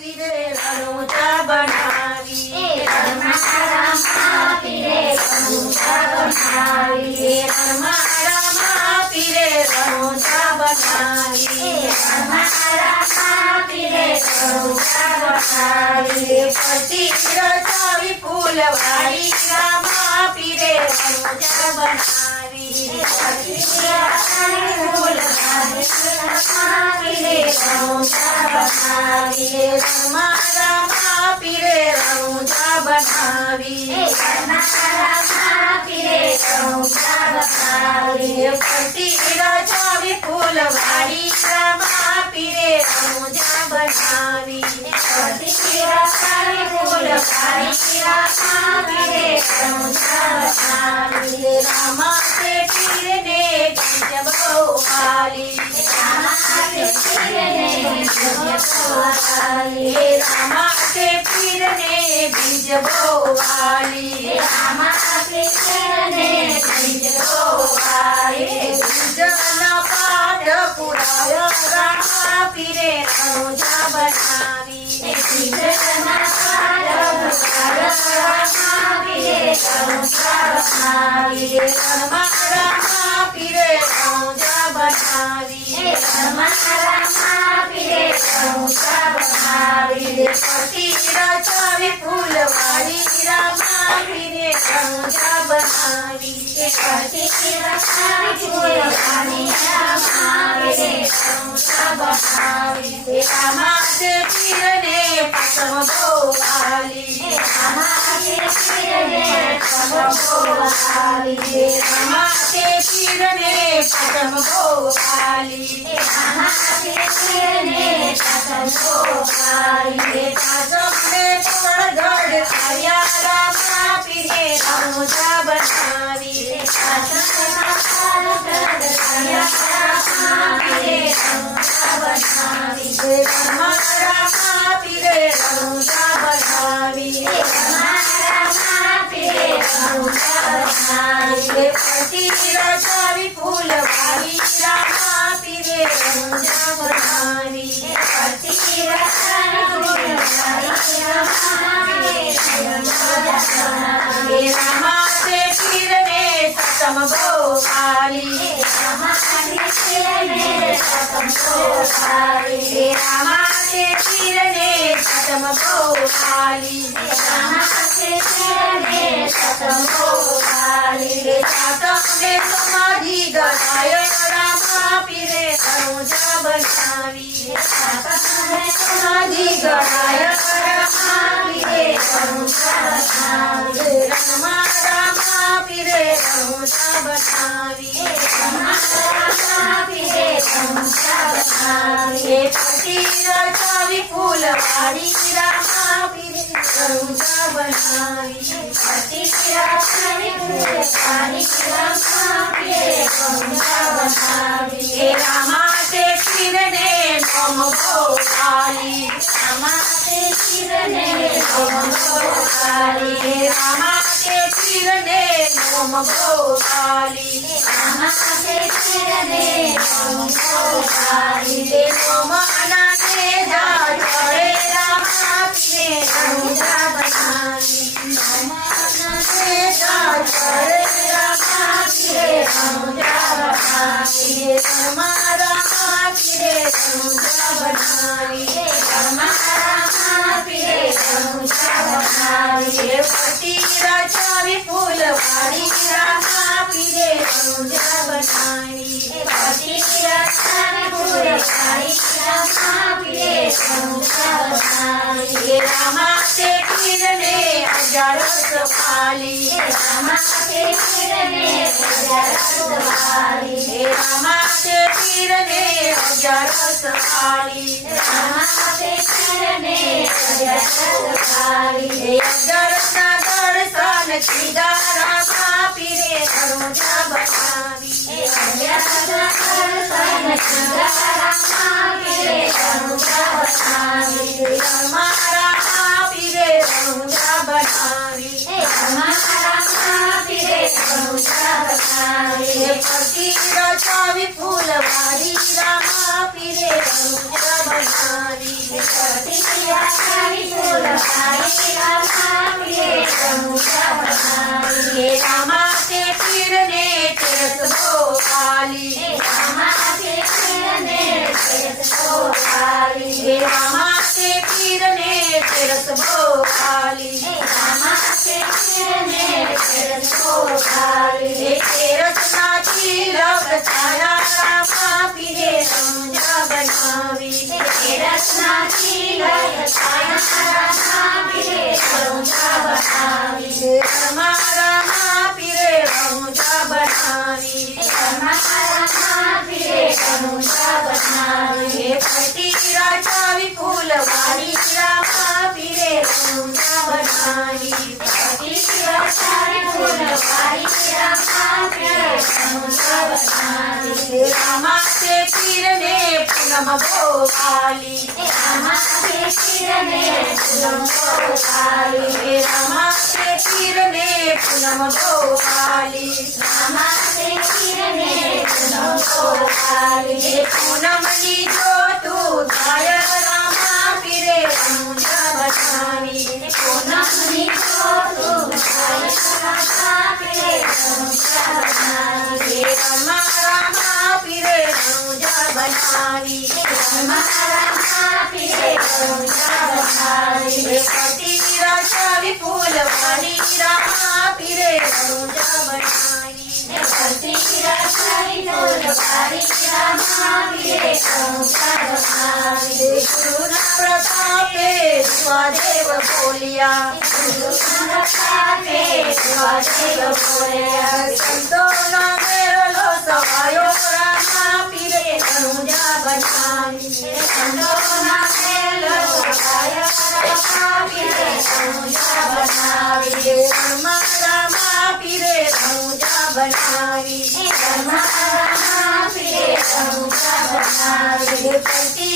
પીરે રણુજા બનાવી રણમાં પીરે રણુજા બનાવી રણમાં પીરે રણુજા બનાવી રણમાં પીરે રણુજા બનાવી પતિ રચાવી ફૂલવાળી રામા પીરે રણુજા બનાવી રામા પીરે રણુજા બનાવી પતિ રચાવી ફૂલવાળી રામા પીરે રણુજા બનાવી રામા તે પીરને બીજ બહુવાલી રામા તે પીરને બીજ બહુવાલી બીજના પાઠ પુરાય રામા પીરે રણુજા બનાવી રામા પીરે રણુજા બનાવી પતિ રચાવી ફૂલવાળી રામા પીરે રણુજા બનાવી રામા તે પીરને પસમ બહુવાલી રામા તે પીરને પસમ બહુવાલી પાસમને પડગડ આવ્યા રામા પીરે રણુજા બનાવી રામા પીરે રણુજા બનાવી પતિ રચાવી ફૂલવાળી રામા પીરે રણુજા બનાવી રામા તે પીરને સતમ બહુવાલી રામા તે પીરને સતમ બહુવાલી સાતમને સમાધિ ગણાય રામા પીરે રણુજા બનાવી સમાધિ ગણાય રામા પીરે રણુજા બનાવી રામા પીરે રણુજા બનાવી પતિ રચાવી ફૂલવાળી રામા પીરે રણુજા બનાવી રામા તે પીરને નમ બહુવાલી રામા તે પીરને નમ બહુવાલી નમના ને જા ચડે રામા પીરે રણુજા બનાવી પતિ રચાવી ફૂલવાળી રામા પીરે રણુજા બનાવી રામા તે પીરને અજારસ વાલી રામા તે પીરને અજારસ વાલી અજારસના દર્શન કીધા રામા પીરે રણુજા બનાવી રામા પીરે રણુજા બનાવી પતિ રચાવી ફૂલવાળી રામા પીરે રણુજા બનાવી પૂનમ ગોવાલી રમાશે પીરને પૂનમ ગોવાલી રમાશે પીરને પૂનમ ગોવાલી પૂનમની જોતું થાય રામા પીરે રણુજા બનાવી પૂનમની જોતું થાય રામા પીરે રણુજા બનાવી રમા રામા પીરે રણુજા બનાવી રામા પીરે રણુજા બનાવી પતિ રાશાવી ફૂલવાણી રામા પીરે રણુજા બનાવી ભરતી રાશાવી ફૂલવાળી રામા પીરે રણુજા બનાવી ગુરુના પ્રતાપે સ્વદેવ બોલ્યા ગુરુના પ્રતાપે સ્વદેવ બોલ્યા સંતોના મેળલો સવાયો રામા પીરે રણુજા બનાવી સંતોના મેલો સવાયો રામા પીરે રણુજા બનાવી રમા રામા પીરે રણુજા બનાવી રામા પીરે રણુજા બનાવી પતિ